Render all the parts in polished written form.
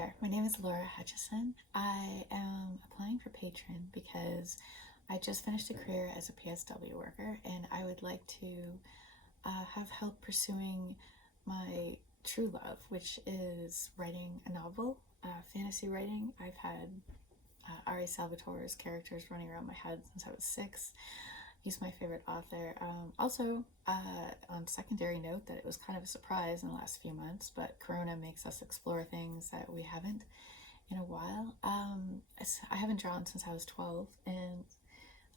there, my name is Laura Hutchison. I am applying for Patron because I just finished a career as a PSW worker and I would like to have help pursuing my true love, which is writing a novel, fantasy writing. I've had Ari Salvatore's characters running around my head since I was 6. He's my favorite author. On secondary note, that it was kind of a surprise in the last few months, but Corona makes us explore things that we haven't in a while. I haven't drawn since I was 12, and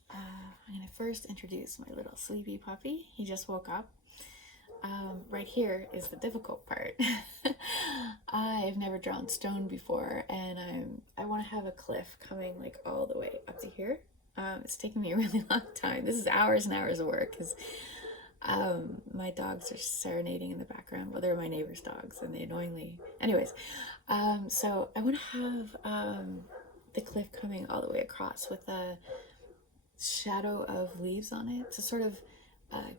I'm going to first introduce my little sleepy puppy. He just woke up. Right here is the difficult part. I've never drawn stone before, and I want to have a cliff coming like all the way up to here. It's taken me a really long time. This is hours and hours of work because my dogs are serenading in the background. Well, they're my neighbor's dogs, and they annoyingly. Anyways, so I want to have the cliff coming all the way across with a shadow of leaves on it to sort of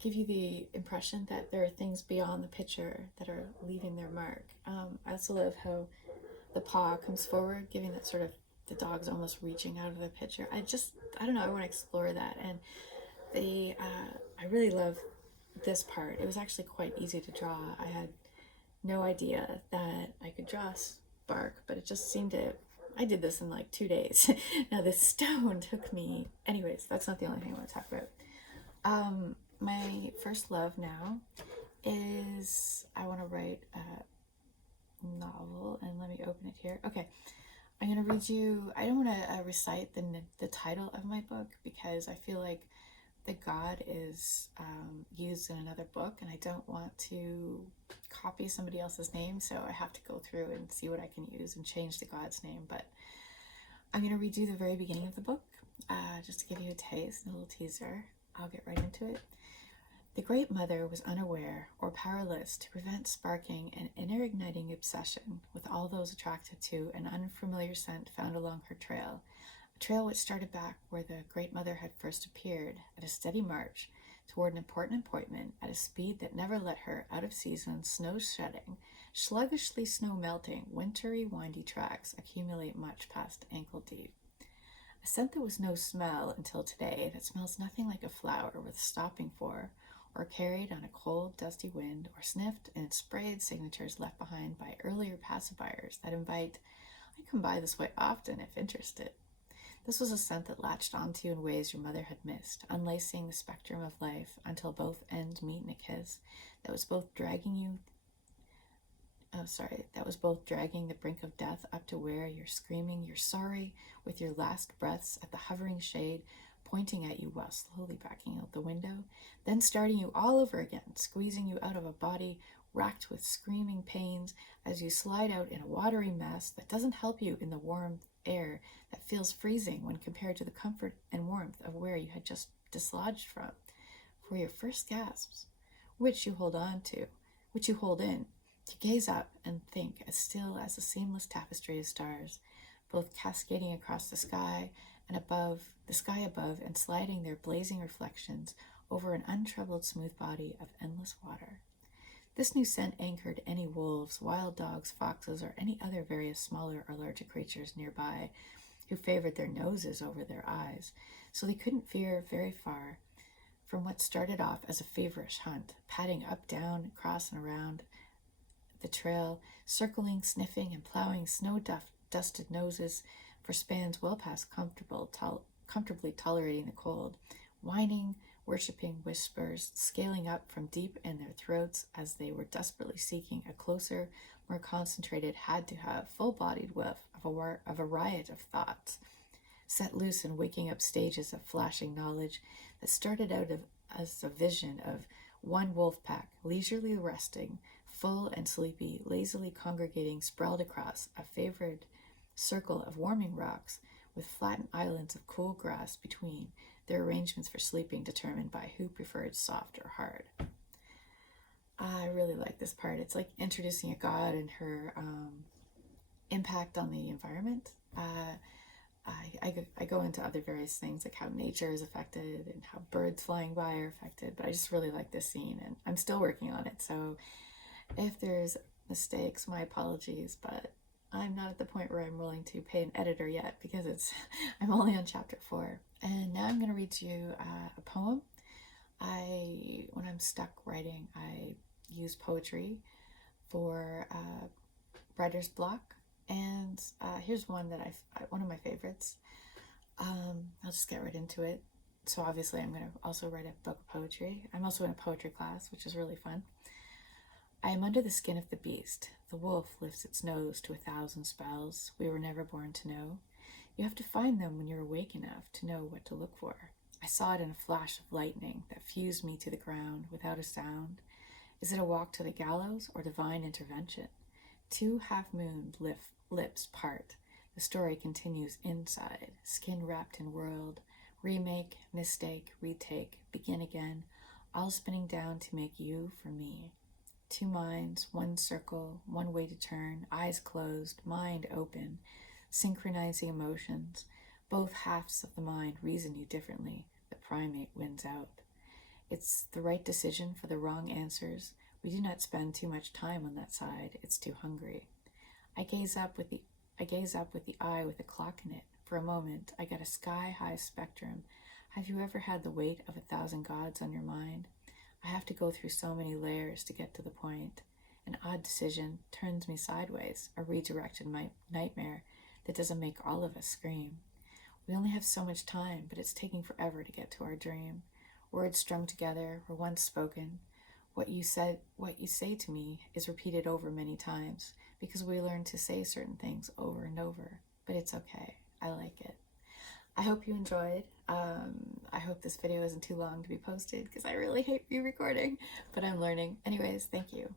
give you the impression that there are things beyond the picture that are leaving their mark. I also love how the paw comes forward, giving that sort of the dog's almost reaching out of the picture. I don't know, I want to explore that. And I really love this part. It was actually quite easy to draw. I had no idea that I could draw bark, but it just seemed to, I did this in like 2 days. Now this stone took me, anyways, that's not the only thing I want to talk about. My first love now is I want to write a novel, and let me open it here. Okay, I'm going to read you, I don't want to recite the title of my book because I feel like the God is used in another book and I don't want to copy somebody else's name, so I have to go through and see what I can use and change the God's name. But I'm going to read you the very beginning of the book just to give you a taste, a little teaser. I'll get right into it. The Great Mother was unaware or powerless to prevent sparking an inner-igniting obsession with all those attracted to an unfamiliar scent found along her trail, a trail which started back where the Great Mother had first appeared, at a steady march toward an important appointment at a speed that never let her, out of season, snow shedding, sluggishly snow melting, wintry, windy tracks accumulate much past ankle deep. A scent that was no smell until today, that smells nothing like a flower worth stopping for, or carried on a cold, dusty wind, or sniffed in its sprayed signatures left behind by earlier pacifiers that invite, I come by this way often if interested. This was a scent that latched onto you in ways your mother had missed, unlacing the spectrum of life until both ends meet in a kiss that was both dragging the brink of death up to where you're screaming you're sorry with your last breaths at the hovering shade pointing at you while slowly backing out the window, then starting you all over again, squeezing you out of a body racked with screaming pains as you slide out in a watery mess that doesn't help you in the warm air that feels freezing when compared to the comfort and warmth of where you had just dislodged from, for your first gasps, which you hold in, to gaze up and think as still as a seamless tapestry of stars, both cascading across the sky above and sliding their blazing reflections over an untroubled smooth body of endless water. This new scent anchored any wolves, wild dogs, foxes, or any other various smaller or larger creatures nearby who favored their noses over their eyes, so they couldn't veer very far from what started off as a feverish hunt, padding up, down, across, and around the trail, circling, sniffing, and plowing snow-dusted noses for spans well past comfortably tolerating the cold, whining, worshipping whispers, scaling up from deep in their throats as they were desperately seeking a closer, more concentrated, had-to-have, full-bodied whiff of a riot of thoughts, set loose in waking up stages of flashing knowledge that started out as a vision of one wolf pack, leisurely resting, full and sleepy, lazily congregating sprawled across a favored circle of warming rocks with flattened islands of cool grass between, their arrangements for sleeping determined by who preferred soft or hard. I really like this part. It's like introducing a god and her impact on the environment. I go into other various things like how nature is affected and how birds flying by are affected, but I just really like this scene and I'm still working on it. So if there's mistakes, my apologies, but I'm not at the point where I'm willing to pay an editor yet because I'm only on chapter 4. And now I'm going to read you a poem. When I'm stuck writing, I use poetry for writer's block. And here's one that one of my favorites. I'll just get right into it. So obviously I'm going to also write a book of poetry. I'm also in a poetry class, which is really fun. I am under the skin of the beast. The wolf lifts its nose to 1,000 spells we were never born to know. You have to find them when you're awake enough to know what to look for. I saw it in a flash of lightning that fused me to the ground without a sound. Is it a walk to the gallows or divine intervention? Two half-mooned lips part. The story continues inside, skin wrapped in world. Remake, mistake, retake, begin again, all spinning down to make you for me. Two minds, one circle, one way to turn, eyes closed, mind open, synchronizing emotions. Both halves of the mind reason you differently. The primate wins out. It's the right decision for the wrong answers. We do not spend too much time on that side. It's too hungry. I gaze up with the eye with a clock in it. For a moment, I get a sky-high spectrum. Have you ever had the weight of 1,000 gods on your mind? I have to go through so many layers to get to the point. An odd decision turns me sideways, a redirected nightmare that doesn't make all of us scream. We only have so much time, but it's taking forever to get to our dream. Words strung together were once spoken. What you say to me is repeated over many times because we learn to say certain things over and over. But it's okay. I like it. I hope you enjoyed. I hope this video isn't too long to be posted because I really hate re-recording, but I'm learning. Anyways, thank you.